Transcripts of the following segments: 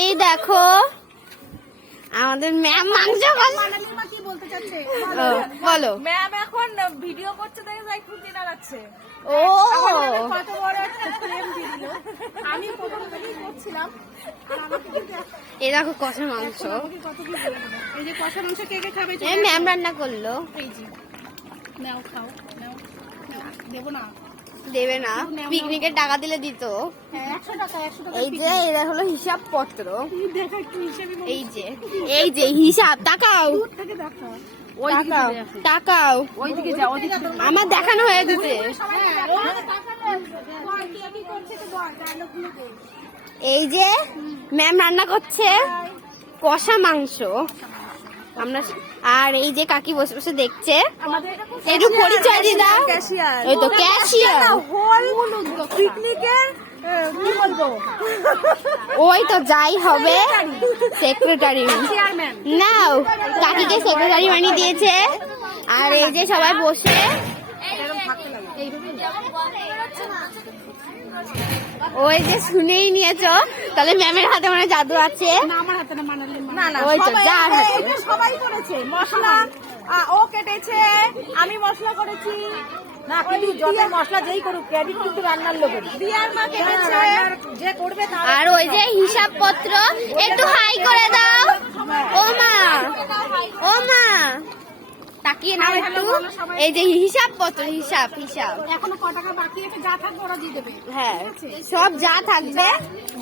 এই দেখো আমাদের ম্যাম মাংস বলো। ম্যাম এখন ভিডিও করছে দেখে যাই ও। কত বড় একটা ফ্রেম দিল। আমি প্রথম থেকেই করছিলাম। এই দেখো কষা মাংস। এই যে কষা মাংস কে কে খাবে এই ম্যাম রান্না করল। এই যে। নাও খাও নাও। দেবো না। দেবে না। পিকনিকের টাকা দিলে দিত। হ্যাঁ এই যে এটা হলো হিসাব পত্র। এই যে এই যে হিসাব তাকাও। ওইদিকে আমার দেখানো হয়ে গেছে। এই যে ম্যাম রান্না করছে কষা মাংস। আমরা আর এই যে কাকি বসে বসে দেখছে একটু পরিচয় দিয়ে দাও। ওই তো ক্যাশিয়ার হোল পিকনিকের ওই তো যাই হবে। সেক্রেটারি না নাও কাকিকে সেক্রেটারি বানিয়ে দিয়েছে। আর এই যে সবাই বসে। ওই যে শুনেই নিয়েছো? তাহলে ম্যামের হাতে মানে জাদু আছে। না আমার হাতে না মানালি না না ওই তো, সবাই- যার হাতে। সবাই করেছে। মশলা ও কেটেছে আমি মশলা করেছি। না কিন্তু যত মশলা যেই করুক ক্রেডিট কিন্তু রান্নার লোকের। দিয়ার মা কেটেছে। যে করবে আর ওই যে হিসাব পত্র একটু হাই করে দাও ও মা ও মা তাকিয়ে নাও একটু। এই যে হিসাব হিসাব হিসাব। এখনও ক টাকা বাকি আছে যা থাকবে ওরা দিয়ে দেবে। হ্যাঁ সব যা থাকবে।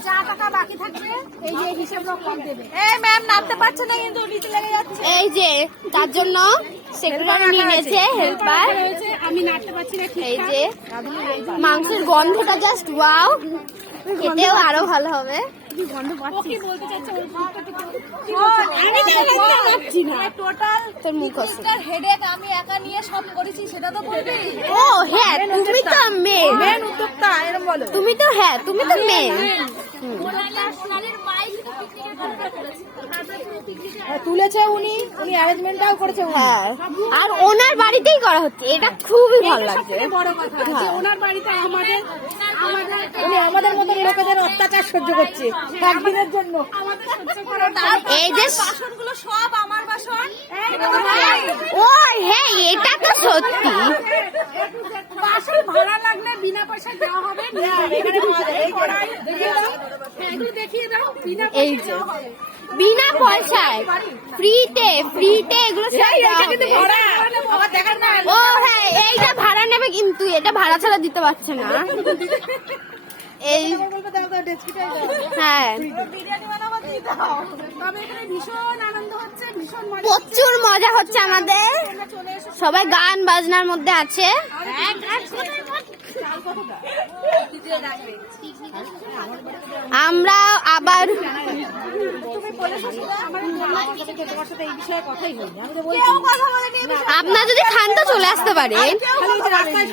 যা টাকা বাকি থাকবে এই যে হিসাব রকম দেবে। এই ম্যাম নামতে পারছে না কিন্তু নিচে লেগে যাচ্ছে। এই যে তার জন্য সেক্রেটারি নিয়ে নিয়েছে। হেল্পার হয়েছে আমি নাড়তে পারছি না এই যে মাংসের গন্ধটা জাস্ট ওয়াও খেতেও আরও ভালো হবে। ও কি বলতে চাচ্ছে ওই আমি তো পাচ্ছি না। টোটাল তোর মুখ হেডেক আমি একা নিয়ে সব করেছি সেটা তো বলবি? ও হ্যাঁ তুমি তো মেন মেন উদ্যোক্তা এরকম বলো। তুমি তো হ্যাঁ তুমি তো মেন তুলেছে উনি উনি অ্যারেঞ্জমেন্টটাও করেছে। হ্যাঁ আর ওনার বাড়িতেই করা হচ্ছে এটা খুবই ভালো লাগছে বড় কথা যে হ্যাঁ। ওনার বাড়িতে আমাদের আমাদের উনি আমাদের মতন লোকেদের অত্যাচার সহ্য করছে একদিনের জন্য এই যে বাসনগুলো সব আমার বাসন ও হ্যাঁ এটা তো সত্যি বাসন ভাড়া লাগলে বিনা পয়সা দেওয়া হবে যায়। এই। হ্যাঁ, বিনা যে। বিনা পয়সায় ফ্রিতে ফ্রিতে এগুলো ও হ্যাঁ এইটা ভাড়া নেবে কিন্তু এটা ভাড়া ছাড়া দিতে পারছে না। এই হ্যাঁ। বিরিয়ানি বানাবো দিয়ে দাও। তবে এখানে ভীষণ আনন্দ হচ্ছে ভীষণ মজা প্রচুর মজা হচ্ছে আমাদের। সবাই গান বাজনার মধ্যে আছে। আমরা আবার আপনার যদি খান তো চলে আসতে। রাস্তায়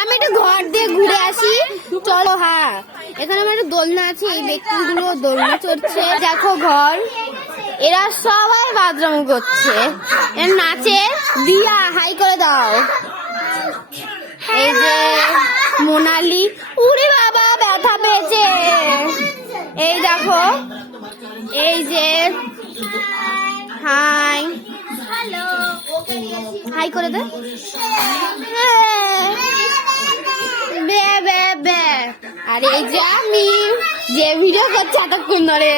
আমি একটু ঘর দিয়ে ঘুরে আসি। চলো হ্যাঁ। এখানে আমার একটা দোলনা আছে এই ব্যক্তিগুলো দোলনা চড়ছে। দেখো ঘর। এরা সবাই বাদরম করছে। এর নাচে দিয়া হাই করে দাও। এই যে মোনালি, উড়ে বাবা, ব্যথা পেয়েছে। এই দেখো, এই যে হাই। হাই করে দে। বে বে বে। আর, এই যে আমি যে ভিডিও করছে এতক্ষণ ধরে।